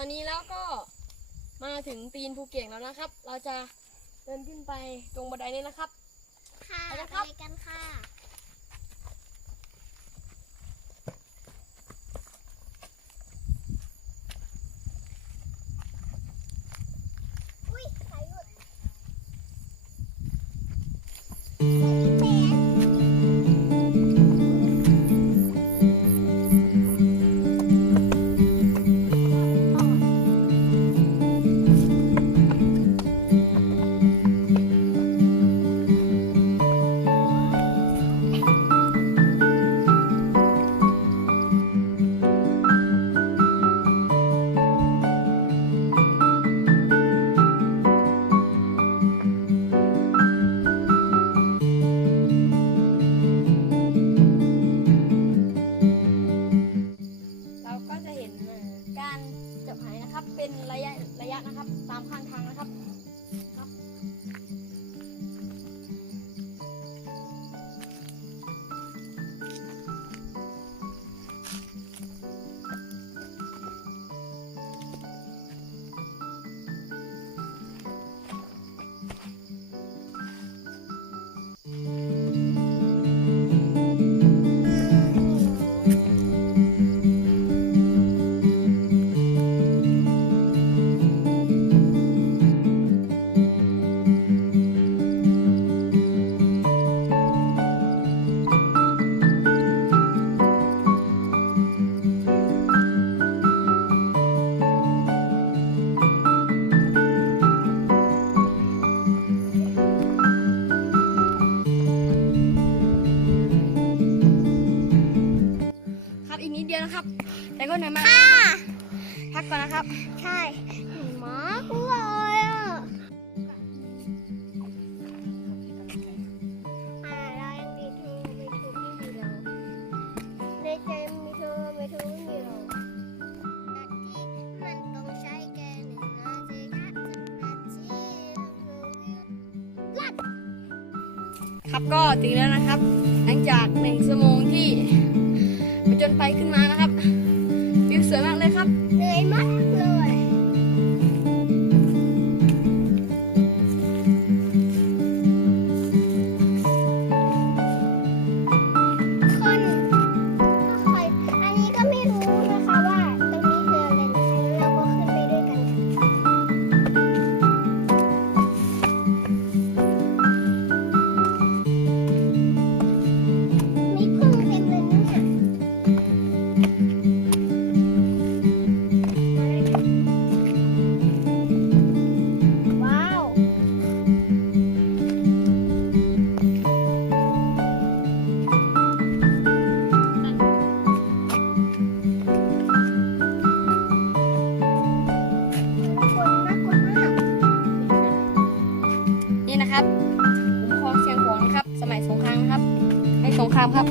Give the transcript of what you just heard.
ตอนนี้แล้วก็มาถึงตีนภูเก็ตแล้วนะครับเราจะเดินขึ้นไปตรงบันไดนี้นะครับค่ะไปกันค่ะอุ้ยสายหลุดการจับหายนะครับเป็นระยะนะครับตามข้างทางนะครับอีกนิดเดียวนะครับแต่ก็เหนื่อยมากพักก่อนนะครับใช่เหนื่อยมากเลยอ่ะเรายังมีเธอไม่มีเราในใจมีเธอไม่มีเราที่มันต้องใช้แค่1 นาทีครับก็ถึงแล้วนะครับหลังจาก1 ชั่วโมงที่ผจญไปขึ้นมานะครับวิวสวยมากเลยครับเหนื่อยมากเลยคนอันนี้ก็ไม่รู้นะคะว่าตรงนี้คืออะไรนะคะแล้วเราก็ขึ้นไปด้วยกันมีพึ่งเต็มเลยเนี่ยนี่นะครับขุมคลองเชียงของนะครับสมัยสงครามนะครับในสงครามครับ